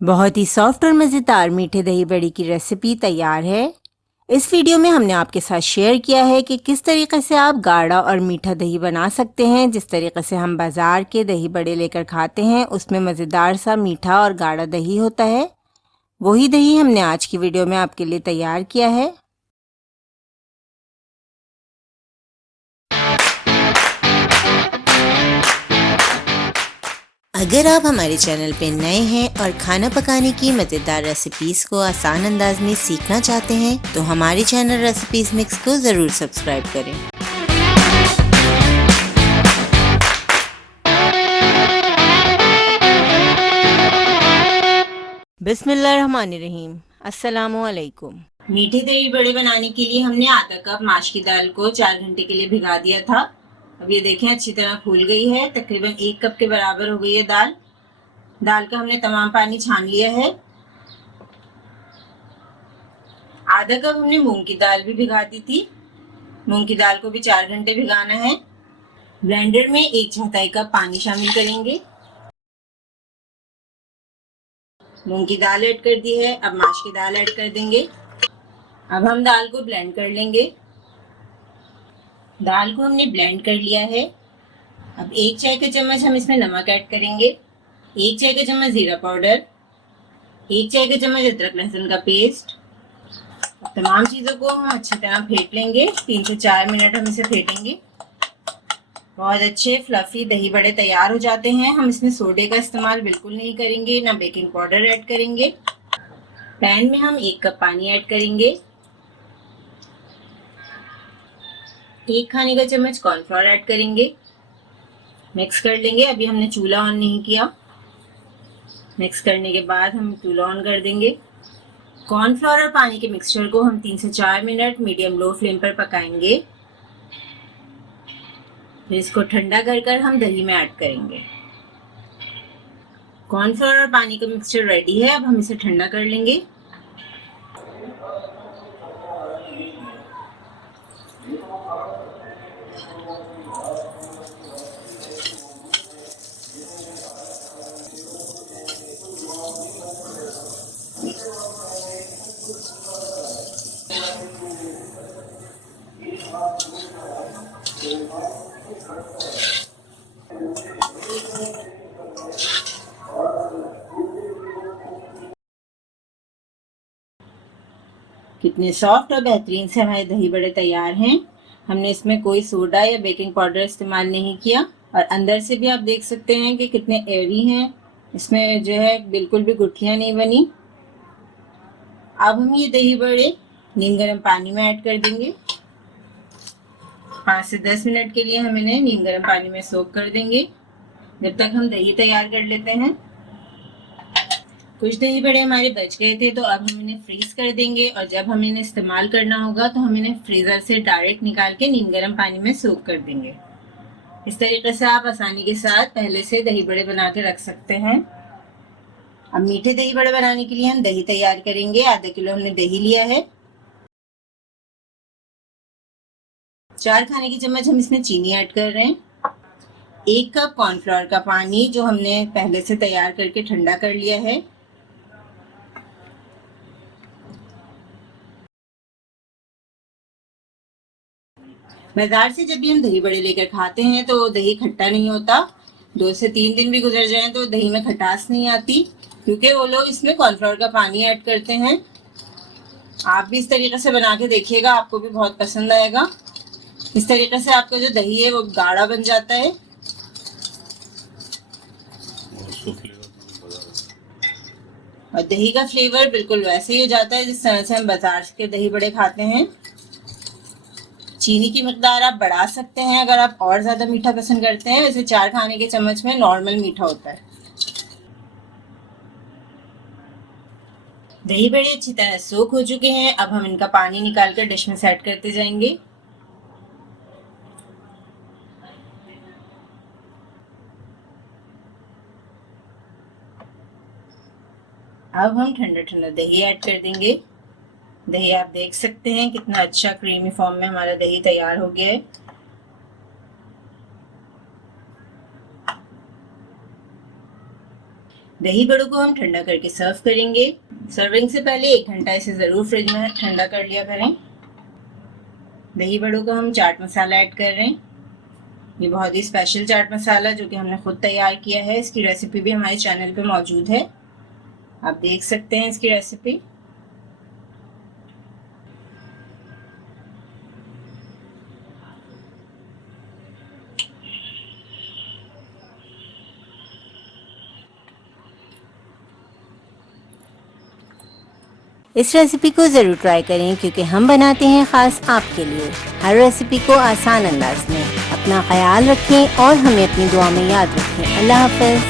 बहुत ही सॉफ्ट और मज़ेदार मीठे दही बड़ी की रेसिपी तैयार है। इस वीडियो में हमने आपके साथ शेयर किया है कि किस तरीके से आप गाढ़ा और मीठा दही बना सकते हैं। जिस तरीके से हम बाज़ार के दही बड़े लेकर खाते हैं उसमें मज़ेदार सा मीठा और गाढ़ा दही होता है, वही दही हमने आज की वीडियो में आपके लिए तैयार किया है। अगर आप हमारे चैनल पर नए हैं और खाना पकाने की मज़ेदार रेसिपीज़ को आसान अंदाज में सीखना चाहते हैं तो हमारे चैनल रेसिपीज़ मिक्स को ज़रूर सब्सक्राइब करें। बिस्मिल्लाहिर्रहमानिर्रहीम। अस्सलामुअलैकुम। मीठे दही बड़े बनाने के लिए हमने आधा कप माश की दाल को 4 घंटे के लिए भिगा दिया था। अब ये देखें अच्छी तरह फूल गई है, तकरीबन 1 कप के बराबर हो गई है दाल। दाल का हमने तमाम पानी छान लिया है। आधा कप हमने मूंग की दाल भी भिगा दी थी। मूंग की दाल को भी 4 घंटे भिगाना है। ब्लेंडर में 1/4 कप पानी शामिल करेंगे। मूंग की दाल ऐड कर दी है, अब माश की दाल ऐड कर देंगे। अब हम दाल को ब्लेंड कर लेंगे। दाल को हमने ब्लेंड कर लिया है। अब 1 चाय का चम्मच हम इसमें नमक ऐड करेंगे, 1 चाय का चम्मच जीरा पाउडर, 1 चाय का चम्मच अदरक लहसुन का पेस्ट। तमाम चीज़ों को हम अच्छी तरह फेंट लेंगे। 3 से 4 मिनट हम इसे फेंटेंगे। बहुत अच्छे फ्लफी दही बड़े तैयार हो जाते हैं। हम इसमें सोडे का इस्तेमाल बिल्कुल नहीं करेंगे, ना बेकिंग पाउडर ऐड करेंगे। पैन में हम 1 कप पानी ऐड करेंगे, 1 खाने का चम्मच कॉर्नफ्लोर ऐड करेंगे, मिक्स कर लेंगे। अभी हमने चूल्हा ऑन नहीं किया। मिक्स करने के बाद हम चूल्हा ऑन कर देंगे। कॉर्नफ्लोर और पानी के मिक्सचर को हम 3 से 4 मिनट मीडियम लो फ्लेम पर पकाएंगे। फिर इसको ठंडा कर कर हम दही में ऐड करेंगे। कॉर्नफ्लोर और पानी का मिक्सचर रेडी है। अब हम इसे ठंडा कर लेंगे। कितने सॉफ्ट और बेहतरीन से हमारे दही बड़े तैयार हैं। हमने इसमें कोई सोडा या बेकिंग पाउडर इस्तेमाल नहीं किया और अंदर से भी आप देख सकते हैं कि कितने एयरी हैं। इसमें जो है बिल्कुल भी गुठलियाँ नहीं बनी। अब हम ये दही बड़े नीम गर्म पानी में ऐड कर देंगे। 5 से 10 मिनट के लिए हम इन्हें नीम गर्म पानी में सोक कर देंगे, जब तक हम दही तैयार कर लेते हैं। कुछ दही बड़े हमारे बच गए थे तो अब हम इन्हें फ्रीज कर देंगे और जब हम इन्हें इस्तेमाल करना होगा तो हम इन्हें फ्रीजर से डायरेक्ट निकाल के नीम गर्म पानी में सोक कर देंगे। इस तरीके से आप आसानी के साथ पहले से दही बड़े बना के रख सकते हैं। अब मीठे दही बड़े बनाने के लिए हम दही तैयार करेंगे। आधा किलो हमने दही लिया है। 4 खाने की चम्मच हम इसमें चीनी ऐड कर रहे हैं। 1 कप कॉर्नफ्लोर का पानी जो हमने पहले से तैयार करके ठंडा कर लिया है। बाजार से जब भी हम दही बड़े लेकर खाते हैं तो दही खट्टा नहीं होता। 2 से 3 दिन भी गुजर जाएं तो दही में खटास नहीं आती, क्योंकि वो लोग इसमें कॉर्नफ्लोर का पानी ऐड करते हैं। आप भी इस तरीके से बना के देखिएगा, आपको भी बहुत पसंद आएगा। इस तरीके से आपका जो दही है वो गाढ़ा बन जाता है और दही का फ्लेवर बिल्कुल वैसे ही हो जाता है जिस तरह से हम बाजार के दही बड़े खाते हैं। चीनी की मिकदार आप बढ़ा सकते हैं अगर आप और ज़्यादा मीठा पसंद करते हैं। वैसे 4 खाने के चम्मच में नॉर्मल मीठा होता है। दही बड़े अच्छी तरह सोख हो चुके हैं। अब हम इनका पानी निकाल कर डिश में सेट करते जाएंगे। अब हम ठंडा ठंडा दही ऐड कर देंगे। दही आप देख सकते हैं कितना अच्छा क्रीमी फॉर्म में हमारा दही तैयार हो गया है। दही बड़ों को हम ठंडा करके सर्व करेंगे। सर्विंग से पहले 1 घंटा इसे ज़रूर फ्रिज में ठंडा कर लिया करें। दही बड़ों को हम चाट मसाला ऐड कर रहे हैं। ये बहुत ही स्पेशल चाट मसाला जो कि हमने खुद तैयार किया है। इसकी रेसिपी भी हमारे चैनल पे मौजूद है, आप देख सकते हैं इसकी रेसिपी। इस रेसिपी को ज़रूर ट्राई करें क्योंकि हम बनाते हैं ख़ास आपके लिए, हर रेसिपी को आसान अंदाज में। अपना ख्याल रखें और हमें अपनी दुआ में याद रखें। अल्लाह हाफ़िज़।